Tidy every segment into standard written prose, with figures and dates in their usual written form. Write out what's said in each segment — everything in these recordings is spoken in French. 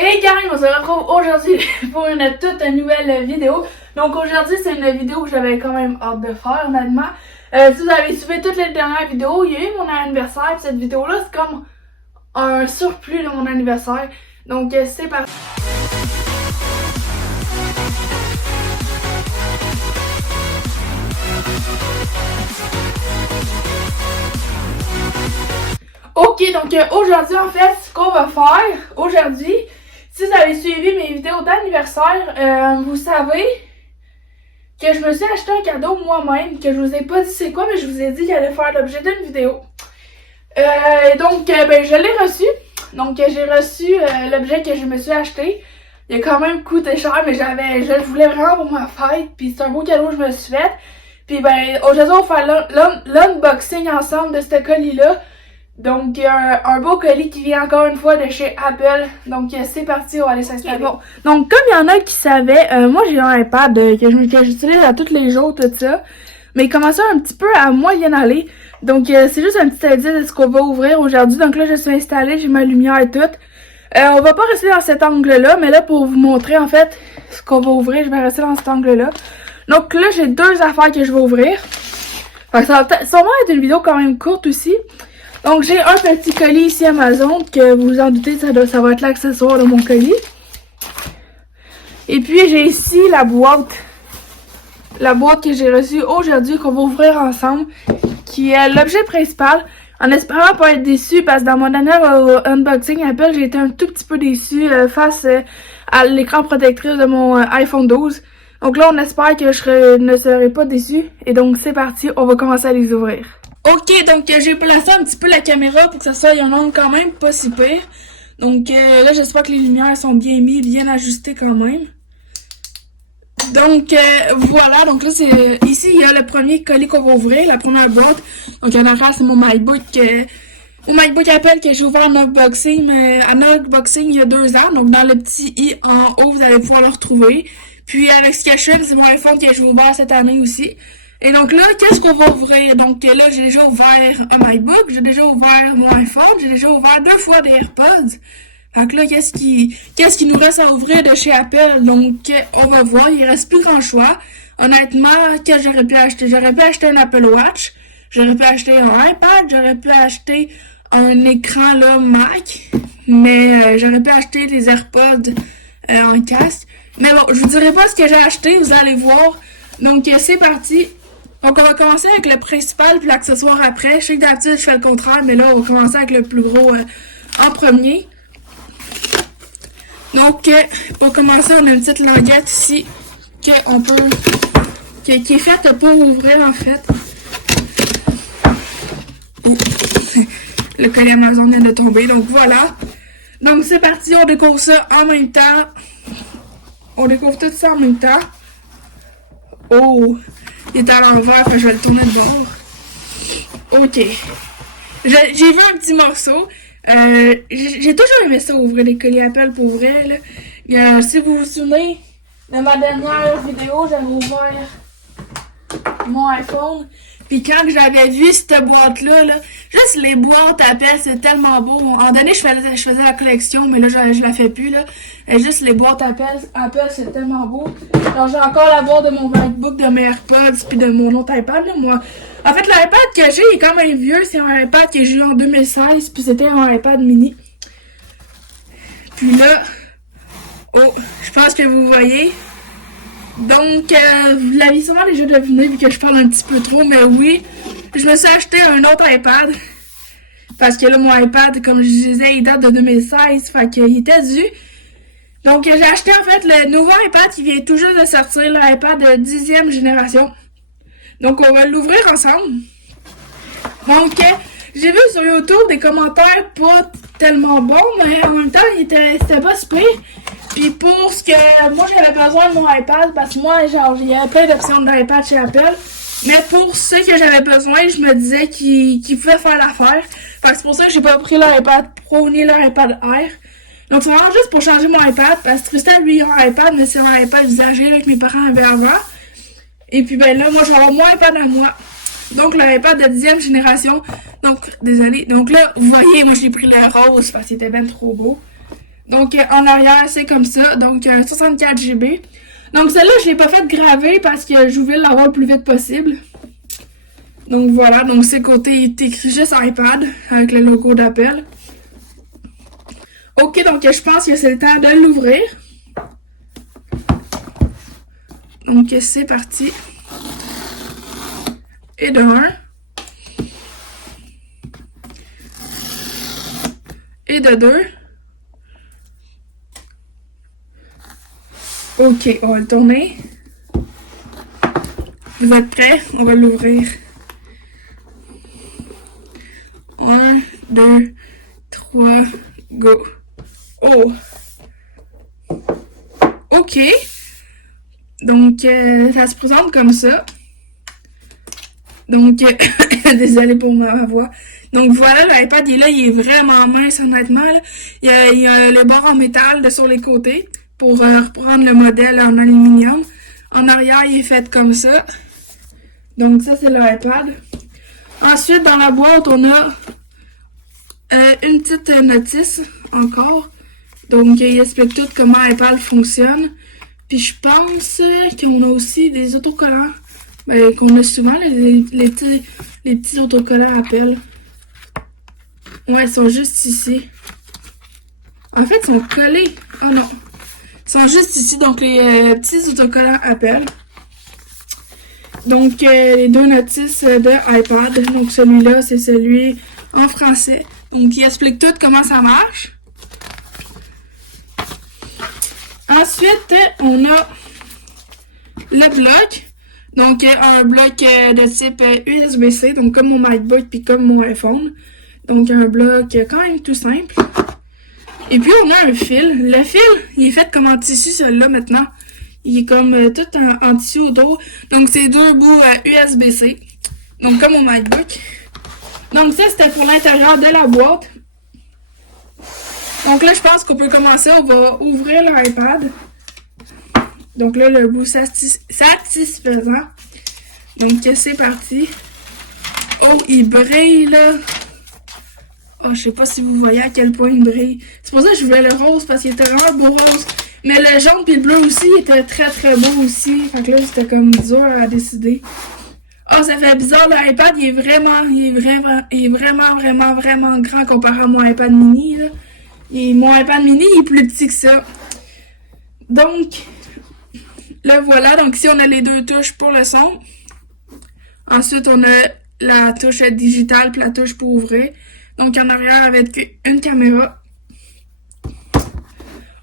Hey gang, on se retrouve aujourd'hui pour une toute nouvelle vidéo. Donc aujourd'hui c'est une vidéo que j'avais quand même hâte de faire honnêtement. Si vous avez suivi toutes les dernières vidéos, il y a eu mon anniversaire. Puis cette vidéo là c'est comme un surplus de mon anniversaire. Donc c'est parti. Ok, donc aujourd'hui en fait ce qu'on va faire aujourd'hui, si vous avez suivi mes vidéos d'anniversaire, vous savez que je me suis acheté un cadeau moi-même, que je vous ai pas dit c'est quoi, mais je vous ai dit qu'il allait faire l'objet d'une vidéo. Ben je l'ai reçu. Donc j'ai reçu l'objet que je me suis acheté. Il a quand même coûté cher, mais je le voulais vraiment pour ma fête. Puis c'est un beau cadeau que je me suis fait. Puis ben aujourd'hui on va faire l'unboxing ensemble de ce colis-là. Donc, un beau colis qui vient encore une fois de chez Apple. Donc, c'est parti, on va aller s'installer. Okay, bon. Donc, comme il y en a qui savaient, moi j'ai un iPad que j'utilise à tous les jours, tout ça. Mais il commençait un petit peu à moyen aller. Donc, c'est juste un petit indice de ce qu'on va ouvrir aujourd'hui. Donc là, je suis installée, j'ai ma lumière et tout. On va pas rester dans cet angle-là, mais là, pour vous montrer en fait ce qu'on va ouvrir, je vais rester dans cet angle-là. Donc là, j'ai deux affaires que je vais ouvrir. Fait que ça va sûrement être une vidéo quand même courte aussi. Donc, j'ai un petit colis ici Amazon, que vous vous en doutez, ça va être l'accessoire de mon colis. Et puis, j'ai ici la boîte. La boîte que j'ai reçue aujourd'hui, qu'on va ouvrir ensemble, qui est l'objet principal. En espérant pas être déçue, parce que dans mon dernier unboxing Apple, j'ai été un tout petit peu déçue face à l'écran protectrice de mon iPhone 12. Donc là, on espère que je ne serai pas déçue. Et donc, c'est parti, on va commencer à les ouvrir. Ok, donc j'ai placé un petit peu la caméra pour que ça soit un angle quand même pas si pire. Donc là, j'espère que les lumières sont bien mises, bien ajustées quand même. Donc voilà, donc là, c'est ici, il y a le premier colis qu'on va ouvrir, la première boîte. Donc en arrière, c'est mon MacBook Apple que j'ai ouvert en unboxing, il y a 2 ans. Donc dans le petit i en haut, vous allez pouvoir le retrouver. Puis avec ce cache, c'est mon iPhone que j'ai ouvert cette année aussi. Et donc là, qu'est-ce qu'on va ouvrir? Donc là, j'ai déjà ouvert un MacBook, j'ai déjà ouvert mon iPhone, j'ai déjà ouvert 2 fois des AirPods. Fait que là, qu'est-ce qui nous reste à ouvrir de chez Apple? Donc, on va voir, il reste plus grand choix. Honnêtement, qu'est-ce que j'aurais pu acheter? J'aurais pu acheter un Apple Watch, j'aurais pu acheter un iPad, j'aurais pu acheter un écran là Mac, mais j'aurais pu acheter des AirPods en casque. Mais bon, je vous dirai pas ce que j'ai acheté, vous allez voir. Donc, c'est parti. Donc, on va commencer avec le principal puis l'accessoire après. Je sais que d'habitude, je fais le contraire, mais là, on va commencer avec le plus gros en premier. Donc, pour commencer, on a une petite languette ici qui est faite pour ouvrir, en fait. Le colis Amazon vient de tomber, donc voilà. Donc, c'est parti, on découvre ça en même temps. On découvre tout ça en même temps. Oh! Il est à l'envers, je vais le tourner de bord. Ok. J'ai vu un petit morceau. J'ai toujours aimé ça, ouvrir les colis Apple pour vrai. Là. Si vous vous souvenez de ma dernière vidéo, j'avais ouvert mon iPhone. Puis quand j'avais vu cette boîte-là, juste les boîtes Apple, c'est tellement beau. À un moment donné, je faisais la collection, mais là, je la fais plus. Là. Juste les boîtes Apple, c'est tellement beau. Alors, j'ai encore la boîte de mon MacBook, de mes AirPods, puis de mon autre iPad. Là, moi. En fait, l'iPad que j'ai est quand même vieux. C'est un iPad que j'ai eu en 2016, puis c'était un iPad mini. Puis là, oh, je pense que vous voyez. Donc, vous l'avez sûrement déjà deviné vu que je parle un petit peu trop, mais oui, je me suis acheté un autre iPad. Parce que là, mon iPad, comme je disais, il date de 2016, fait qu'il était dû. Donc, j'ai acheté en fait le nouveau iPad qui vient tout juste de sortir, l'iPad de 10e génération. Donc, on va l'ouvrir ensemble. Donc, j'ai vu sur YouTube des commentaires pas tellement bons, mais en même temps, c'était pas super. Puis pour ce que moi j'avais besoin de mon iPad, parce que moi genre il y avait plein d'options d'iPad chez Apple, mais pour ce que j'avais besoin, je me disais qu'il pouvait faire l'affaire. Fait que c'est pour ça que j'ai pas pris l'iPad Pro ni l'iPad Air. Donc c'est vraiment juste pour changer mon iPad, parce que Tristan lui il a un iPad, mais c'est un iPad usagé là, que mes parents avaient avant. Et puis ben là, moi je vais avoir mon iPad à moi. Donc l'iPad de 10e génération. Donc, désolé. Donc là, vous voyez, moi j'ai pris le rose parce qu'il était ben trop beau. Donc, en arrière, c'est comme ça. Donc, un 64 GB. Donc, celle-là, je l'ai pas fait graver parce que je voulais l'avoir le plus vite possible. Donc, voilà. Donc, c'est côté, il est écrit juste iPad avec le logo d'Apple. Ok, donc, je pense que c'est le temps de l'ouvrir. Donc, c'est parti. Et de 1. Et de 2. Ok, on va le tourner. Vous êtes prêts? On va l'ouvrir. 1, 2, 3, go. Oh! Ok. Donc, ça se présente comme ça. Donc, désolé pour ma voix. Donc, voilà, l'iPad, il est là, il est vraiment mince, honnêtement. Là. Il y a le bord en métal sur les côtés pour reprendre le modèle en aluminium. En arrière, il est fait comme ça. Donc, ça, c'est l'iPad. Ensuite, dans la boîte, on a une petite notice encore. Donc, il explique tout comment iPad fonctionne. Puis, je pense qu'on a aussi des autocollants. Ben, qu'on a souvent, les petits autocollants Apple. Ouais, ils sont juste ici. En fait, ils sont collés. Oh non. Ils sont juste ici, donc les petits autocollants Apple. Donc, les deux notices de iPad. Donc, celui-là, c'est celui en français. Donc, il explique tout comment ça marche. Ensuite, on a le bloc. Donc, un bloc de type USB-C, donc comme mon MacBook puis comme mon iPhone. Donc, un bloc quand même tout simple. Et puis, on a un fil. Le fil, il est fait comme en tissu, celui-là, maintenant. Il est comme tout en tissu autour. Donc, c'est deux bouts USB-C. Donc, comme mon MacBook. Donc, ça, c'était pour l'intérieur de la boîte. Donc là, je pense qu'on peut commencer. On va ouvrir l'iPad. Donc là, le bout satisfaisant. Donc, c'est parti. Oh, il brille, là. Oh, je sais pas si vous voyez à quel point il brille. C'est pour ça que je voulais le rose, parce qu'il était vraiment beau rose. Mais le jaune puis le bleu aussi, il était très, très beau aussi. Fait que là, c'était comme dur à décider. Oh, ça fait bizarre, l'iPad, il est vraiment grand comparé à mon iPad mini, là. Mon iPad mini, il est plus petit que ça. Donc, là, voilà. Donc, ici, on a les deux touches pour le son. Ensuite, on a la touche digitale puis la touche pour ouvrir. Donc, en arrière, avec une caméra.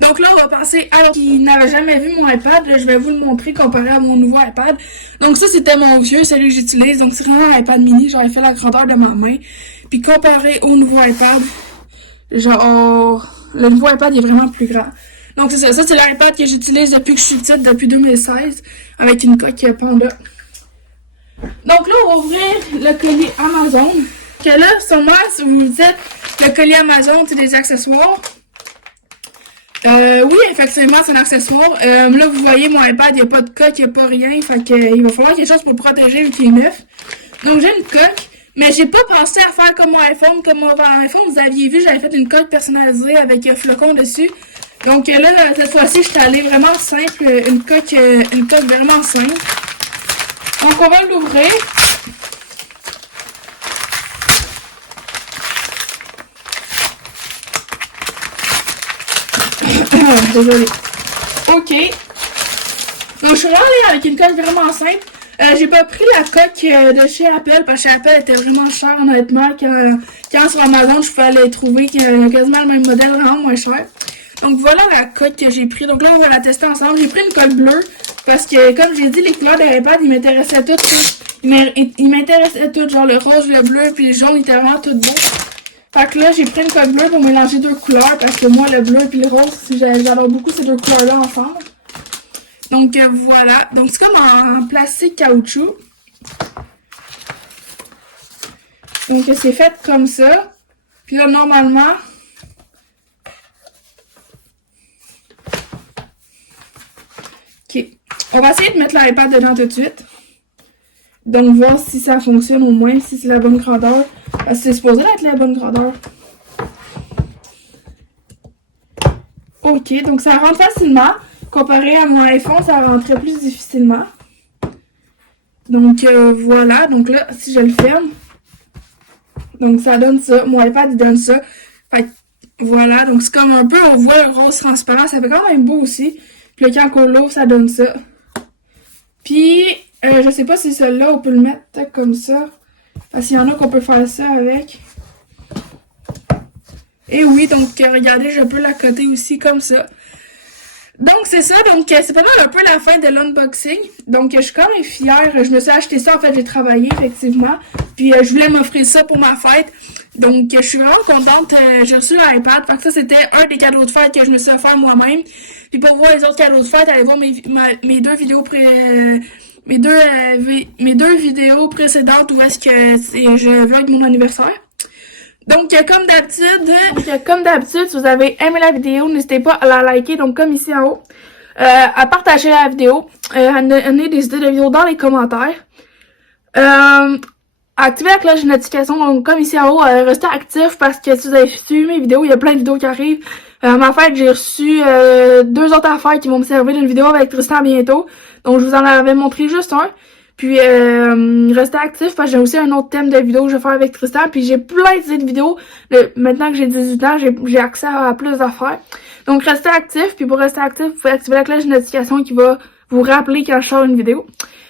Donc là, on va passer à qui n'avait jamais vu mon iPad. Là, je vais vous le montrer comparé à mon nouveau iPad. Donc ça, c'était mon vieux, celui que j'utilise. Donc c'est vraiment un iPad mini. J'aurais fait la grandeur de ma main. Puis comparé au nouveau iPad, genre, le nouveau iPad est vraiment plus grand. Donc c'est ça. Ça, c'est l'iPad que j'utilise depuis que je suis petite, depuis 2016, avec une coque Panda. Donc là, on va ouvrir le colis Amazon. Que là, sûrement, si vous vous dites, le colis Amazon, c'est des accessoires. Oui, effectivement, c'est un accessoire. Là, vous voyez, mon iPad, il n'y a pas de coque, il n'y a pas rien. Fait que, il va falloir quelque chose pour le protéger vu qu'il est neuf. Donc, j'ai une coque. Mais j'ai pas pensé à faire comme mon iPhone. Comme mon iPhone, vous aviez vu, j'avais fait une coque personnalisée avec un flocon dessus. Donc là, cette fois-ci, je suis allée vraiment simple. Une coque vraiment simple. Donc, on va l'ouvrir. Désolée. Ok. Donc, je suis vraiment allée avec une coque vraiment simple. J'ai pas pris la coque de chez Apple parce que chez Apple était vraiment cher, honnêtement. Quand sur Amazon, je pouvais aller trouver quasiment le même modèle, vraiment moins cher. Donc, voilà la coque que j'ai pris. Donc là, on va la tester ensemble. J'ai pris une coque bleue parce que, comme j'ai dit, les couleurs de l'iPad, ils m'intéressaient toutes. Ils m'intéressaient toutes, genre le rose, le bleu, puis le jaune, ils étaient vraiment tout beaux. Fait que là, j'ai pris une coque bleue pour mélanger deux couleurs parce que moi, le bleu et le rose, j'adore beaucoup ces deux couleurs-là ensemble. Donc, voilà. Donc, c'est comme en plastique caoutchouc. Donc, c'est fait comme ça. Puis là, normalement... OK. On va essayer de mettre l'iPad dedans tout de suite. Donc, voir si ça fonctionne au moins, si c'est la bonne grandeur. Parce que c'est supposé être la bonne grandeur. ok, donc ça rentre facilement. Comparé à mon iPhone, ça rentrait plus difficilement. Donc voilà, donc là, si je le ferme, donc ça donne ça. Mon iPad, il donne ça. Fait que, voilà, donc c'est comme un peu, on voit le rose transparent, ça fait quand même beau aussi. Puis là, quand on l'ouvre, ça donne ça. Puis, je sais pas si celui-là, on peut le mettre comme ça. Parce qu'il y en a qu'on peut faire ça avec. Et oui, donc regardez, je peux l'accoter aussi comme ça. Donc c'est ça, donc c'est pas mal un peu la fin de l'unboxing. Donc je suis quand même fière, je me suis acheté ça, en fait j'ai travaillé effectivement. Puis je voulais m'offrir ça pour ma fête. Donc je suis vraiment contente, j'ai reçu l'iPad. Fait que ça c'était un des cadeaux de fête que je me suis offert moi-même. Puis pour voir les autres cadeaux de fête, allez voir mes deux vidéos mes deux vidéos précédentes où est-ce que je vlog mon anniversaire. Donc, comme d'habitude, si vous avez aimé la vidéo, n'hésitez pas à la liker, donc comme ici en haut, à partager la vidéo, à donner des idées de vidéos dans les commentaires, activer la cloche de notification, donc comme ici en haut, restez actif parce que si vous avez suivi mes vidéos, il y a plein de vidéos qui arrivent. Ma fête, j'ai reçu 2 autres affaires qui vont me servir d'une vidéo avec Tristan bientôt, donc je vous en avais montré juste un. Puis, restez actifs parce que j'ai aussi un autre thème de vidéo que je vais faire avec Tristan. Puis, j'ai plein d'idées de vidéos. Maintenant que j'ai 18 ans, j'ai accès à plus d'affaires. Donc, restez actifs. Puis, pour rester actif, vous pouvez activer la cloche de notification qui va vous rappeler quand je sors une vidéo.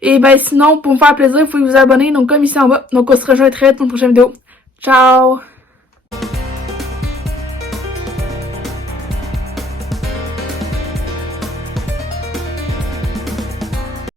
Et ben sinon, pour me faire plaisir, vous pouvez vous abonner. Donc, comme ici en bas. Donc, on se rejoint très vite pour une prochaine vidéo. Ciao!